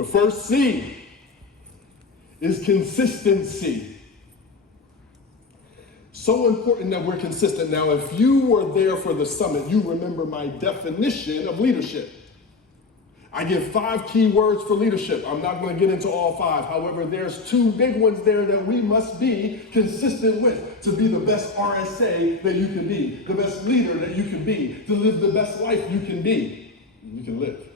The first C is consistency. So important that we're consistent. Now, if you were there for the summit, you remember my definition of leadership. I give 5 key words for leadership. I'm not going to get into all 5. However, there's 2 big ones there that we must be consistent with to be the best RSA that you can be, the best leader that you can be, to live the best life you can be, you can live.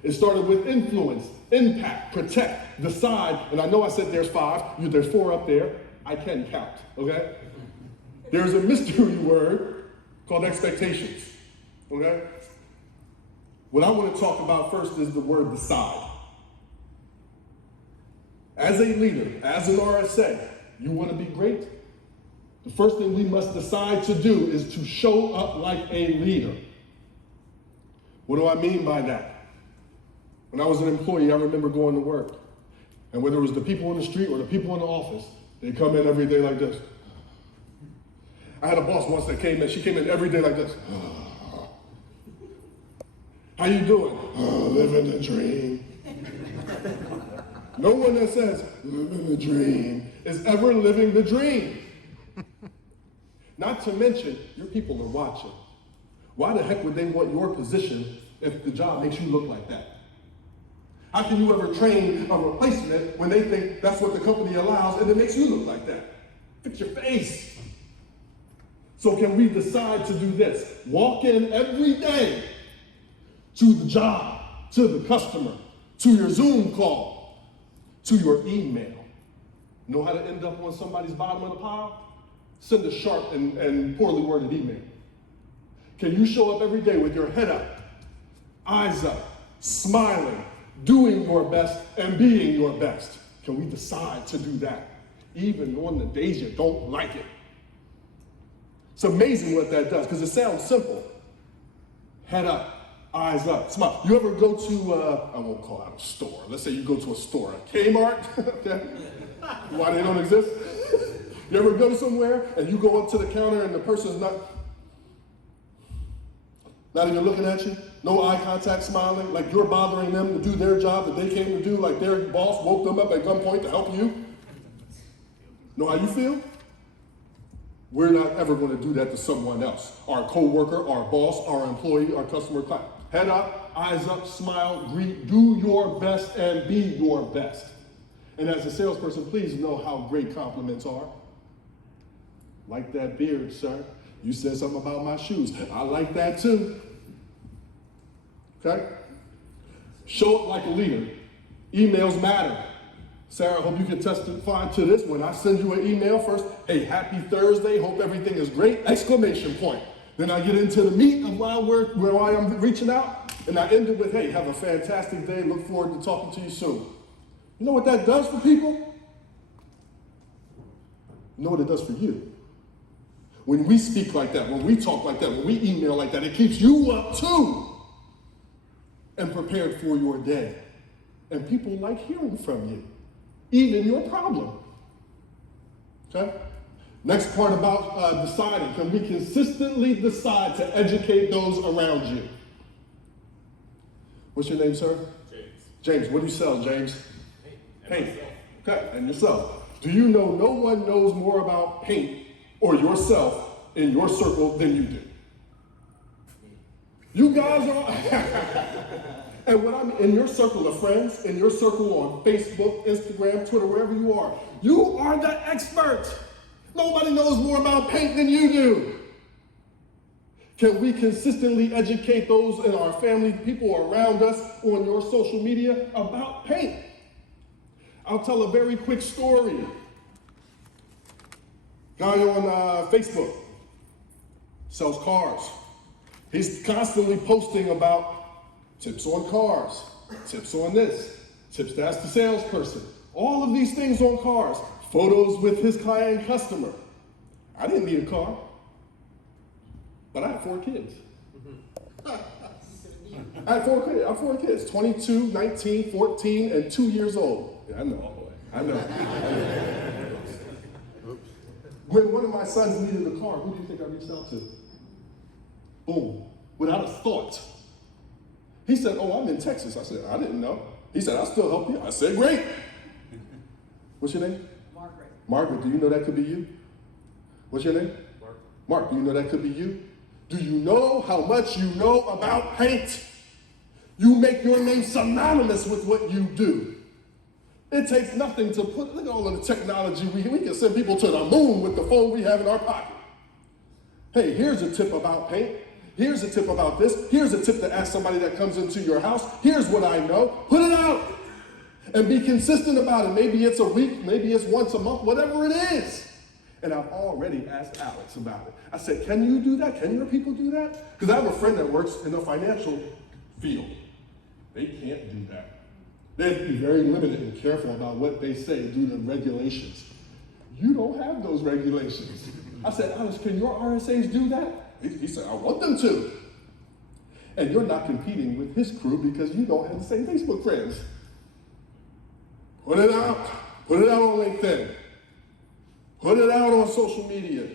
It started with influence, impact, protect, decide, and I know I said there's 5, there's 4 up there. I can count, okay? There's a mystery word called expectations, okay? What I want to talk about first is the word decide. As a leader, as an RSA, you want to be great? The first thing we must decide to do is to show up like a leader. What do I mean by that? When I was an employee, I remember going to work. And whether it was the people in the street or the people in the office, they come in every day like this. I had a boss once that came in, she came in every day like this. How you doing? Living the dream. No one that says, living the dream, is ever living the dream. Not to mention, your people are watching. Why the heck would they want your position if the job makes you look like that? How can you ever train a replacement when they think that's what the company allows and it makes you look like that? Fix your face. So can we decide to do this? Walk in every day to the job, to the customer, to your Zoom call, to your email. Know how to end up on somebody's bottom of the pile? Send a sharp and poorly worded email. Can you show up every day with your head up, eyes up, smiling, doing your best and being your best? Can we decide to do that, even on the days you don't like it? It's amazing what that does, because it sounds simple. Head up, eyes up, smile. You ever go to, I won't call it a store. Let's say you go to a store, a Kmart, okay? Why they don't exist? You ever go somewhere and you go up to the counter and the person's not even looking at you? No eye contact, smiling, like you're bothering them to do their job that they came to do, like their boss woke them up at gunpoint to help you? Know how you feel? We're not ever going to do that to someone else. Our coworker, our boss, our employee, our customer, client. Head up, eyes up, smile, greet, do your best and be your best. And as a salesperson, please know how great compliments are. Like that beard, sir. You said something about my shoes. I like that too. Okay? Show up like a leader. Emails matter. Sarah, I hope you can testify to this. When I send you an email first, hey, happy Thursday, hope everything is great, exclamation point. Then I get into the meat of where I'm reaching out, and I end it with, hey, have a fantastic day, look forward to talking to you soon. You know what that does for people? You know what it does for you? When we speak like that, when we talk like that, when we email like that, it keeps you up too and prepared for your day. And people like hearing from you, even your problem. Okay? Next part about deciding. Can we consistently decide to educate those around you? What's your name, sir? James. James, what do you sell, James? Paint. Okay, and yourself. Do you know no one knows more about paint or yourself in your circle than you do? You guys are, and what I mean, in your circle of friends, in your circle on Facebook, Instagram, Twitter, wherever you are the expert. Nobody knows more about paint than you do. Can we consistently educate those in our family, people around us on your social media about paint? I'll tell a very quick story. Guy on Facebook sells cars. He's constantly posting about tips on cars, tips on this, tips to ask the salesperson, all of these things on cars, photos with his client customer. I didn't need a car, but I have 4 kids. I have 4 kids, 22, 19, 14, and 2 years old. Yeah, I know. When one of my sons needed a car, who do you think I reached out to? Boom, without a thought. He said, oh, I'm in Texas. I said, I didn't know. He said, I'll still help you. I said, great. What's your name? Margaret. Margaret, do you know that could be you? What's your name? Mark. Mark, do you know that could be you? Do you know how much you know about paint? You make your name synonymous with what you do. It takes nothing to put, look at all of the technology. We can send people to the moon with the phone we have in our pocket. Hey, here's a tip about paint. Here's a tip about this. Here's a tip to ask somebody that comes into your house. Here's what I know. Put it out and be consistent about it. Maybe it's a week, maybe it's once a month, whatever it is. And I've already asked Alex about it. I said, can you do that? Can your people do that? Because I have a friend that works in the financial field. They can't do that. They have to be very limited and careful about what they say due to regulations. You don't have those regulations. I said, Alex, can your RSAs do that? He said, I want them to. And you're not competing with his crew because you don't have the same Facebook friends. Put it out. Put it out on LinkedIn. Put it out on social media.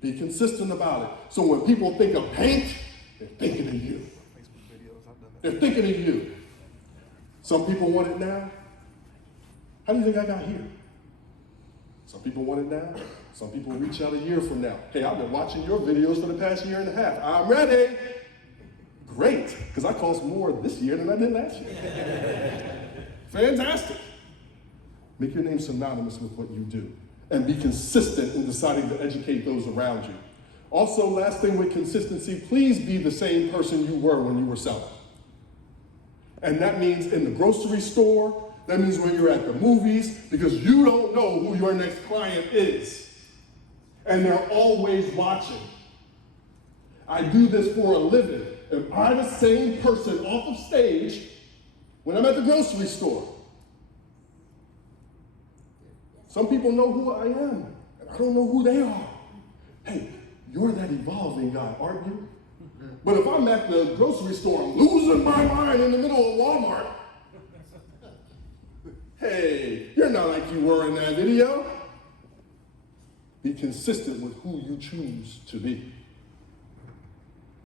Be consistent about it. So when people think of paint, they're thinking of you. They're thinking of you. Some people want it now. How do you think I got here? Some people want it now. Some people reach out a year from now. Hey, I've been watching your videos for the past year and a half. I'm ready. Great, because I cost more this year than I did last year. Fantastic. Make your name synonymous with what you do. And be consistent in deciding to educate those around you. Also, last thing with consistency, please be the same person you were when you were selling. And that means in the grocery store, that means when you're at the movies, because you don't know who your next client is. And they're always watching. I do this for a living. If I'm the same person off of stage when I'm at the grocery store, some people know who I am, and I don't know who they are. Hey, you're that evolving guy, aren't you? But if I'm at the grocery store, I'm losing my mind in the middle of Walmart. Hey, you're not like you were in that video. Be consistent with who you choose to be.